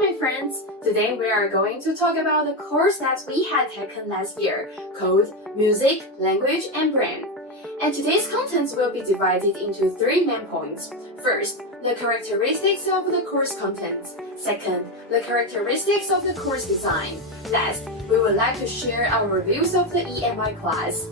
my friends! Today we are going to talk about the course that we had taken last year called Music, Language and Brain. And today's contents will be divided into 3 main points. First, the characteristics of the course content. Second, the characteristics of the course design. Last, we would like to share our reviews of the EMI class.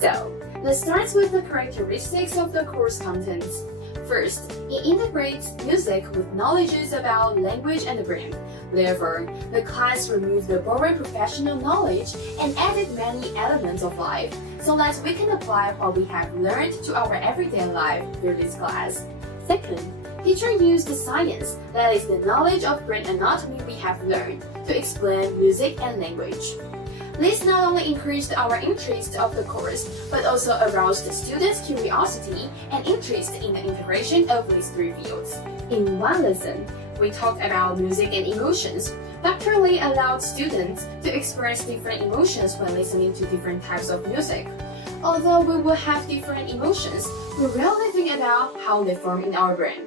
So, let's start with the characteristics of the course contents. First, it integrates music with knowledges about language and the brain. Therefore, the class removed the boring professional knowledge and added many elements of life, so that we can apply what we have learned to our everyday life through this class. Second, teacher used the science, that is the knowledge of brain anatomy we have learned, to explain music and language. This not only increased our interest of the course, but also aroused the students' curiosity and interest in the integration of these 3 fields. In one lesson, we talked about music and emotions. Dr. Lee allowed students to express different emotions when listening to different types of music. Although we will have different emotions, we rarely think about how they form in our brain.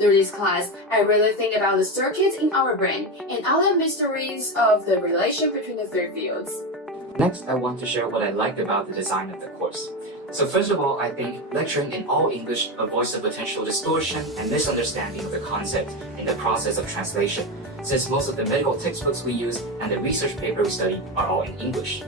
Through this class, I really think about the circuits in our brain and other mysteries of the relation between the 3 fields. Next, I want to share what I liked about the design of the course. So first of all, I think lecturing in all English avoids the potential distortion and misunderstanding of the concept in the process of translation, since most of the medical textbooks we use and the research paper we study are all in English.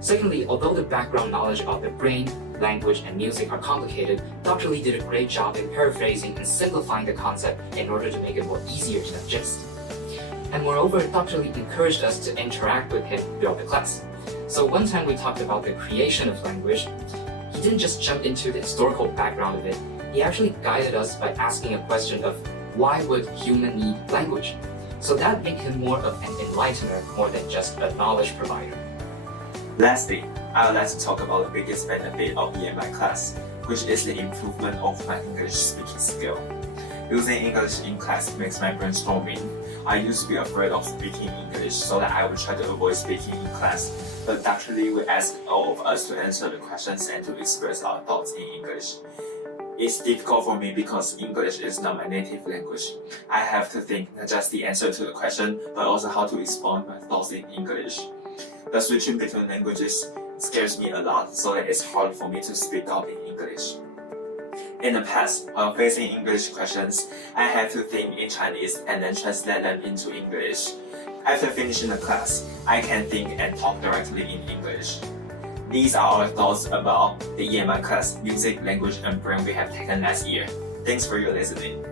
Secondly, although the background knowledge of the brain, language, and music are complicated, Dr. Lee did a great job in paraphrasing and simplifying the concept in order to make it more easier to digest. And moreover, Dr. Lee encouraged us to interact with him throughout the class. So one time we talked about the creation of language. He didn't just jump into the historical background of it, he actually guided us by asking a question of why would human need language? So that made him more of an enlightener more than just a knowledge provider. Lastly, I would like to talk about the biggest benefit of EMI class, which is the improvement of my English speaking skill. Using English in class makes my brainstorming. I used to be afraid of speaking English, so that I would try to avoid speaking in class. But Dr. Lee will ask all of us to answer the questions and to express our thoughts in English. It's difficult for me because English is not my native language. I have to think not just the answer to the question, but also how to explain my thoughts in English. The switching between languages scares me a lot, so that it's hard for me to speak up in English. In the past, while facing English questions, I had to think in Chinese and then translate them into English. After finishing the class, I can think and talk directly in English. These are our thoughts about the EMI class, Music, Language, and Brain we have taken last year. Thanks for your listening.